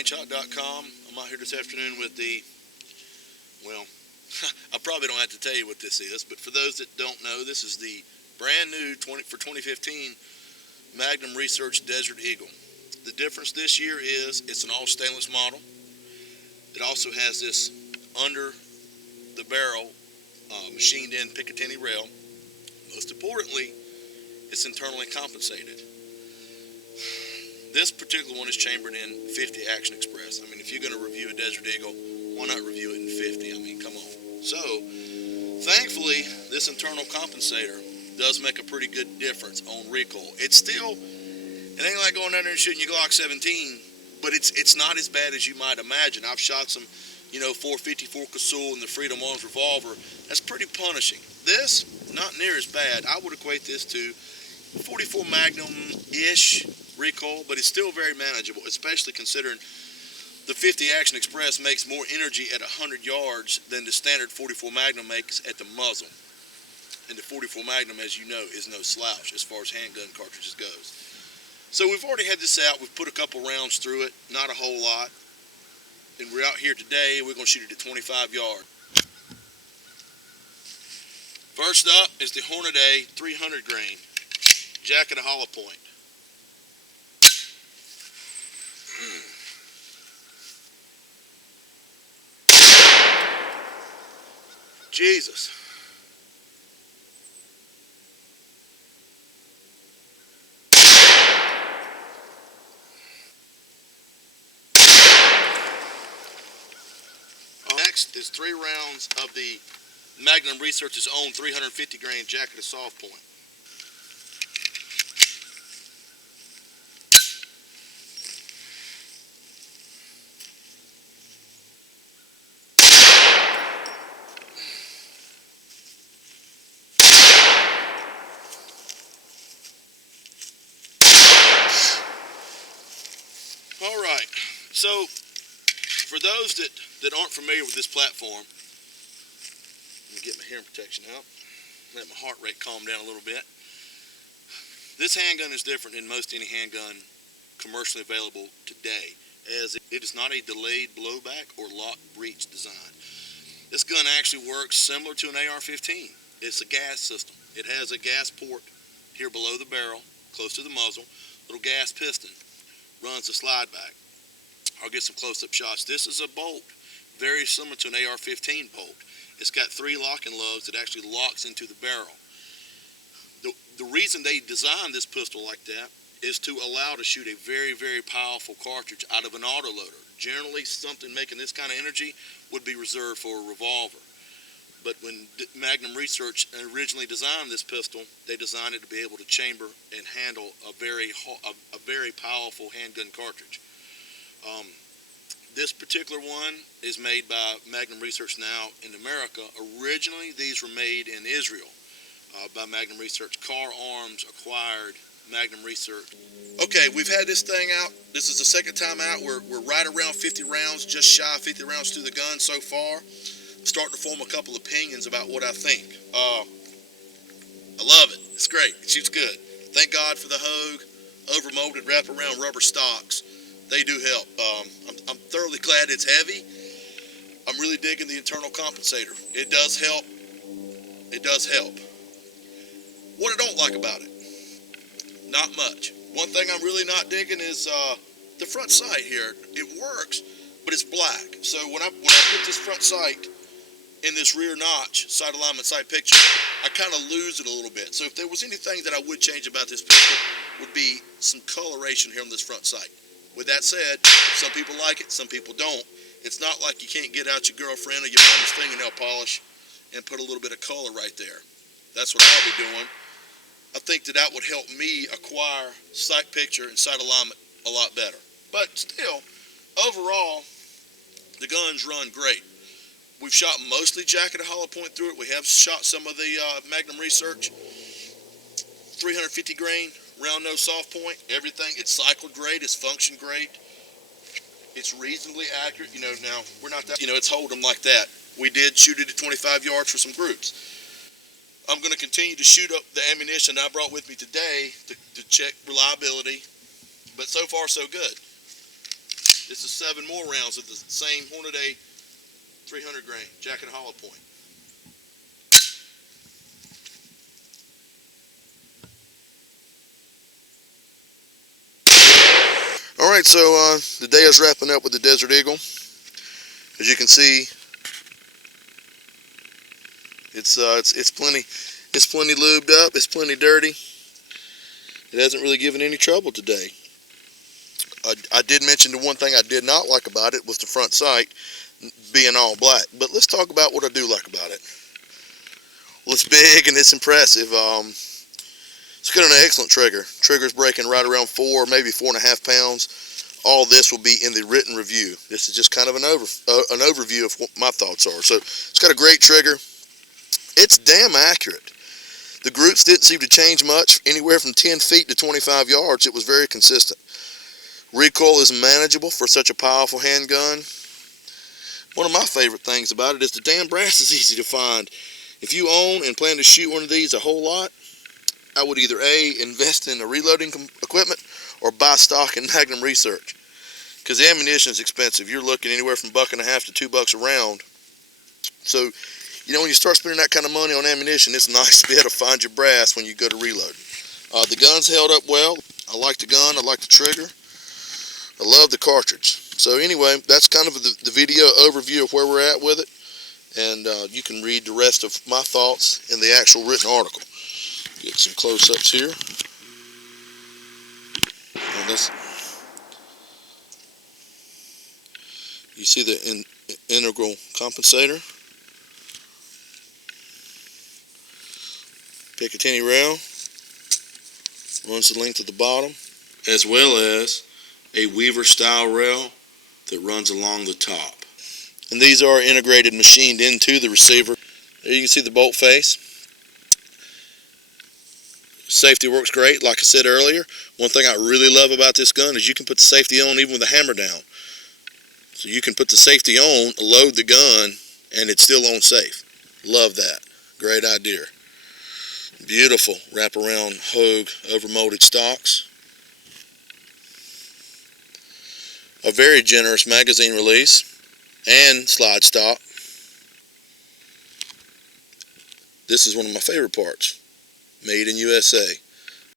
rangehot.com. I'm out here this afternoon with the, well, I probably don't have to tell you what this is, but for those that don't know, this is the brand new 2015 Magnum Research Desert Eagle. The difference this year is it's an all stainless model. It also has this under the barrel machined in Picatinny rail. Most importantly, it's internally compensated. This particular one is chambered in 50 Action Express. I mean, if you're going to review a Desert Eagle, why not review it in 50? I mean, come on. So, thankfully, this internal compensator does make a pretty good difference on recoil. It ain't like going down there and shooting your Glock 17, but it's not as bad as you might imagine. I've shot some, 454 Casull and the Freedom Arms revolver. That's pretty punishing. This, not near as bad. I would equate this to 44 Magnum-ish recoil, but it's still very manageable, especially considering the 50 Action Express makes more energy at 100 yards than the standard 44 Magnum makes at the muzzle. And the 44 Magnum, as you know, is no slouch as far as handgun cartridges goes. So we've already had this out. We've put a couple rounds through it, not a whole lot. And we're out here today. We're going to shoot it at 25 yards. First up is the Hornady 300 grain jacket of hollow point. Jesus. Next is 3 rounds of the Magnum Research's own 350 grain jacket of soft point. All right, so for those that aren't familiar with this platform, let me get my hearing protection out, let my heart rate calm down a little bit. This handgun is different than most any handgun commercially available today, as it is not a delayed blowback or lock breech design. This gun actually works similar to an AR-15. It's a gas system. It has a gas port here below the barrel, close to the muzzle, little gas piston. Runs a slide back. I'll get some close-up shots. This is a bolt, very similar to an AR-15 bolt. It's got 3 locking lugs that actually locks into the barrel. The reason they designed this pistol like that is to allow to shoot a very, very powerful cartridge out of an autoloader. Generally, something making this kind of energy would be reserved for a revolver. But when Magnum Research originally designed this pistol, they designed it to be able to chamber and handle a very powerful handgun cartridge. This particular one is made by Magnum Research now in America. Originally, these were made in Israel by Magnum Research. Car Arms acquired Magnum Research. Okay, we've had this thing out. This is the second time out. We're right around 50 rounds, just shy of 50 rounds through the gun so far. Starting to form a couple opinions about what I think. I love it. It's great. It shoots good. Thank God for the Hogue overmolded wraparound rubber stocks. They do help. I'm thoroughly glad it's heavy. I'm really digging the internal compensator. It does help. It does help. What I don't like about it? Not much. One thing I'm really not digging is the front sight here. It works, but it's black. So when I put this front sight in this rear notch, sight alignment, sight picture, I kind of lose it a little bit. So if there was anything that I would change about this pistol, would be some coloration here on this front sight. With that said, some people like it, some people don't. It's not like you can't get out your girlfriend or your mama's fingernail polish and put a little bit of color right there. That's what I'll be doing. I think that would help me acquire sight picture and sight alignment a lot better. But still, overall, the guns run great. We've shot mostly jacket of hollow point through it. We have shot some of the Magnum Research 350 grain round nose soft point. Everything, it's cycled great, it's functioned great. It's reasonably accurate. Now we're not that, it's hold 'em like that. We did shoot it at 25 yards for some groups. I'm going to continue to shoot up the ammunition I brought with me today to check reliability. But so far, so good. This is 7 more rounds of the same Hornady 300 grain, jacket hollow point. All right, so the day is wrapping up with the Desert Eagle. As you can see, it's plenty lubed up. It's plenty dirty. It hasn't really given any trouble today. I did mention the one thing I did not like about it was the front sight being all black. But let's talk about what I do like about it. Well, it's big and it's impressive. It's got an excellent trigger. Trigger's breaking right around 4, maybe 4.5 pounds. All this will be in the written review. This is just kind of an overview of what my thoughts are. So it's got a great trigger. It's damn accurate. The groups didn't seem to change much. Anywhere from 10 feet to 25 yards, it was very consistent. Recoil is manageable for such a powerful handgun. One of my favorite things about it is the damn brass is easy to find. If you own and plan to shoot one of these a whole lot, I would either A, invest in the reloading equipment or buy stock in Magnum Research. Because the ammunition is expensive. You're looking anywhere from $1.50 to $2 a round. So, you know, when you start spending that kind of money on ammunition, it's nice to be able to find your brass when you go to reload. The gun's held up well. I like the gun. I like the trigger. I love the cartridge. So anyway, that's kind of the video overview of where we're at with it. And you can read the rest of my thoughts in the actual written article. Get some close-ups here. And this, you see the integral compensator. Picatinny rail runs the length of the bottom, as well as a Weaver style rail that runs along the top. And these are integrated, machined into the receiver. There you can see the bolt face. Safety works great. Like I said earlier, one thing I really love about this gun is you can put the safety on even with the hammer down. So you can put the safety on, load the gun, and it's still on safe. Love that. Great idea. Beautiful wraparound Hogue overmolded stocks. A very generous magazine release and slide stop. This is one of my favorite parts. Made in USA.